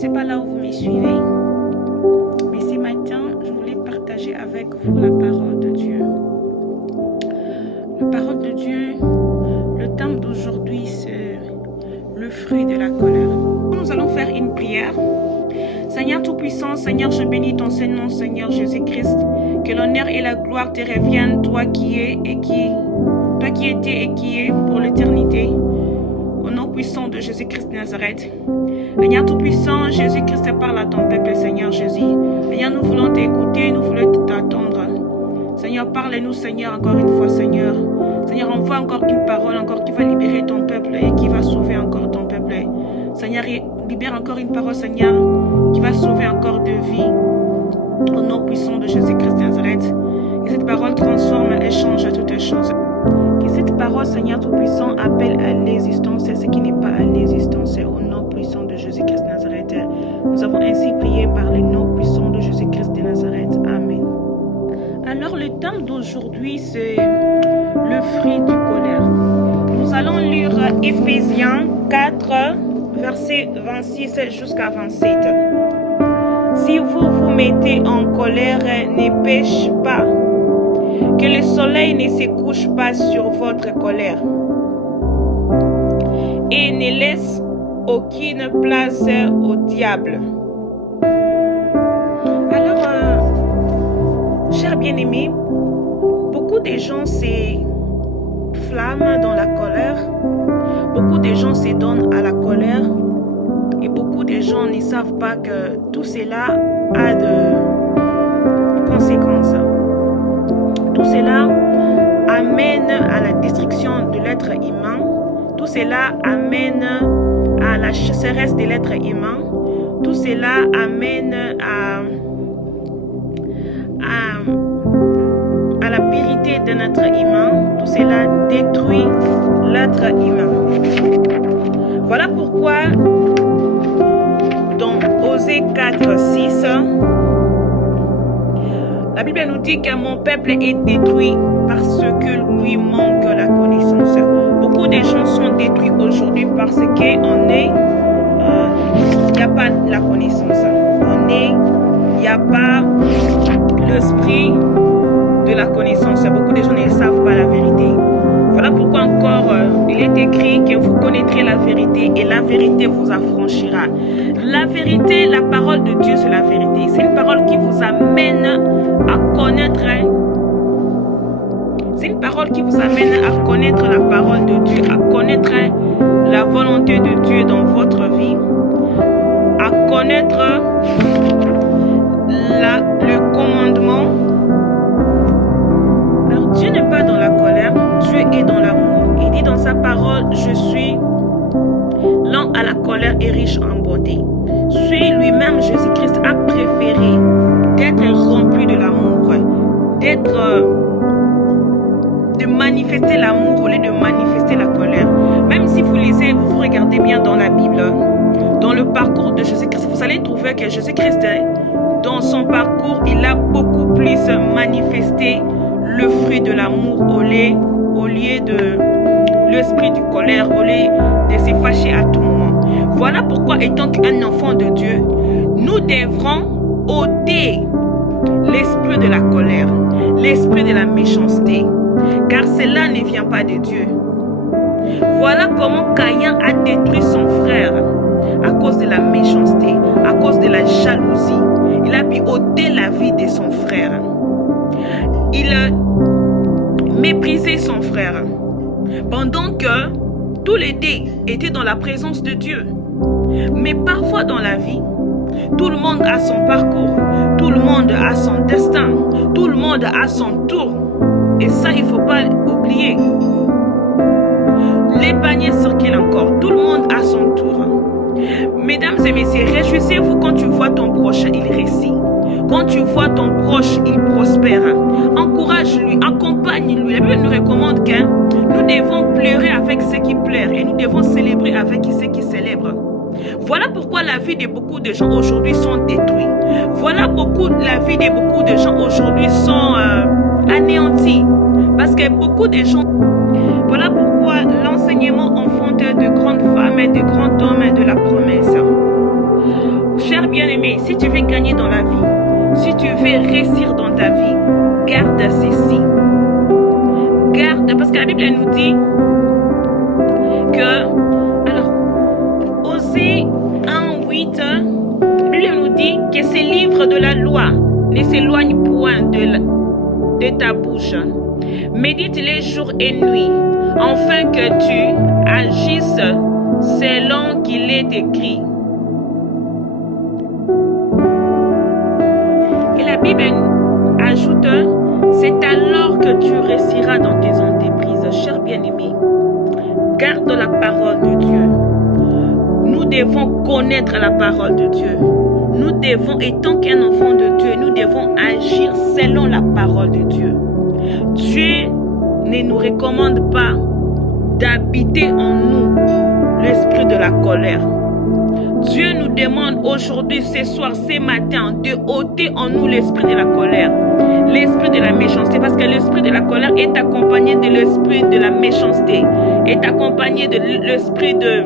sais pas là où vous me suivez, mais ce matin, je voulais partager avec vous la parole de Dieu. La parole de Dieu, le thème d'aujourd'hui, c'est le fruit de la colère. Nous allons faire une prière. Seigneur Tout-Puissant, Seigneur, je bénis ton Saint-Nom, Seigneur Jésus-Christ. Que l'honneur et la gloire te reviennent, toi qui es et toi qui étais et qui es pour l'éternité. Au nom puissant de Jésus-Christ de Nazareth. Seigneur Tout-Puissant, Jésus-Christ parle à ton peuple, Seigneur Jésus. Seigneur, nous voulons t'écouter, nous voulons t'attendre. Seigneur, parle-nous, Seigneur, encore une fois, Seigneur. Seigneur, envoie encore une parole encore qui va libérer ton peuple et qui va sauver encore ton peuple. Seigneur, libère encore une parole, Seigneur, qui va sauver encore de vie. Au nom puissant de Jésus-Christ de Nazareth. Que cette parole transforme et change toutes choses. Que cette parole, Seigneur Tout-Puissant, appelle à l'existence ce qui n'est pas à l'existence. Au nom puissant de Jésus-Christ de Nazareth. Nous avons ainsi prié par le nom puissant de Jésus-Christ de Nazareth. Amen. Alors, le thème d'aujourd'hui, c'est le fruit du colère. Nous allons lire Éphésiens 4, versets 26 jusqu'à 27. Si vous vous mettez en colère, ne pêchez pas, que le soleil ne se couche pas sur votre colère, et ne laisse aucune place au diable. Alors, chers bien-aimés, beaucoup de gens s'enflamment dans la colère, beaucoup de gens se donnent à la colère, et beaucoup de gens ne savent pas que tout cela a de conséquences. Tout cela amène à la destruction de l'être humain. Tout cela amène à la sécheresse de l'être humain. Tout cela amène à la périté de notre humain. Tout cela détruit l'être humain. Voilà pourquoi dans Osée 4, 6, la Bible nous dit que mon peuple est détruit parce que lui manque la connaissance. Beaucoup de gens sont détruits aujourd'hui parce qu'il n'y a pas la connaissance. Il n'y a pas l'esprit de la connaissance. Beaucoup de gens ne savent pas la vérité. Voilà pourquoi encore il est écrit que vous connaîtrez la vérité et la vérité vous affranchira. La vérité, la parole de Dieu, c'est la vérité. C'est une parole qui vous amène à connaître. C'est une parole qui vous amène à connaître la parole de Dieu, à connaître la volonté de Dieu dans votre vie, à connaître le commandement. Alors Dieu n'est pas dans la colère, Dieu est dans l'amour. Il dit dans sa parole, je suis lent à la colère et riche en bonté. Celui lui-même, Jésus-Christ, a préféré d'être rempli de l'amour, de manifester l'amour au lieu de manifester la colère. Même si vous lisez, vous regardez bien dans la Bible, dans le parcours de Jésus-Christ, vous allez trouver que Jésus-Christ, dans son parcours, il a beaucoup plus manifesté le fruit de l'amour au lieu de l'esprit du colère, au lieu de se fâcher à tout moment. Voilà pourquoi, étant qu'un enfant de Dieu, nous devrons ôter l'esprit de la colère, l'esprit de la méchanceté, car cela ne vient pas de Dieu. Voilà comment Caïn a détruit son frère à cause de la méchanceté, à cause de la jalousie. Il a pu ôter la vie de son frère. Il a méprisé son frère. Pendant que tous les deux étaient dans la présence de Dieu. Mais parfois dans la vie, tout le monde a son parcours, tout le monde a son destin, tout le monde a son tour. Et ça, il ne faut pas oublier. Les paniers circulent encore, tout le monde a son tour. Mesdames et messieurs, réjouissez-vous quand tu vois ton proche, il réussit. Quand tu vois ton proche, il prospère. Encourage-lui, accompagne-lui. La Bible nous recommande que nous devons pleurer avec ceux qui pleurent et nous devons célébrer avec ceux qui célèbrent. Voilà pourquoi la vie de beaucoup de gens aujourd'hui sont détruits. Voilà la vie de beaucoup de gens aujourd'hui sont anéantis. Parce que beaucoup de gens... Voilà pourquoi l'enseignement enfante de grandes femmes et de grands hommes de la promesse. cher bien-aimé, si tu veux gagner dans la vie, si tu veux réussir dans ta vie, garde ceci. Garde, parce que la Bible nous dit que, alors, Osée 1:8, la Bible nous dit que ces livres de la loi ne s'éloignent point de ta bouche. Médite-les jour et nuit, afin que tu agisses selon qu'il est écrit. Et la Bible ajoute, c'est alors que tu réussiras dans tes entreprises. Cher bien-aimé, garde la parole de Dieu. Nous devons connaître la parole de Dieu. Nous devons, étant qu'un enfant de Dieu, nous devons agir selon la parole de Dieu. Dieu ne nous recommande pas d'habiter en nous l'esprit de la colère. Dieu nous demande aujourd'hui, ce soir, ce matin, de ôter en nous l'esprit de la colère, l'esprit de la méchanceté, parce que l'esprit de la colère est accompagné de l'esprit de la méchanceté, est accompagné de l'esprit de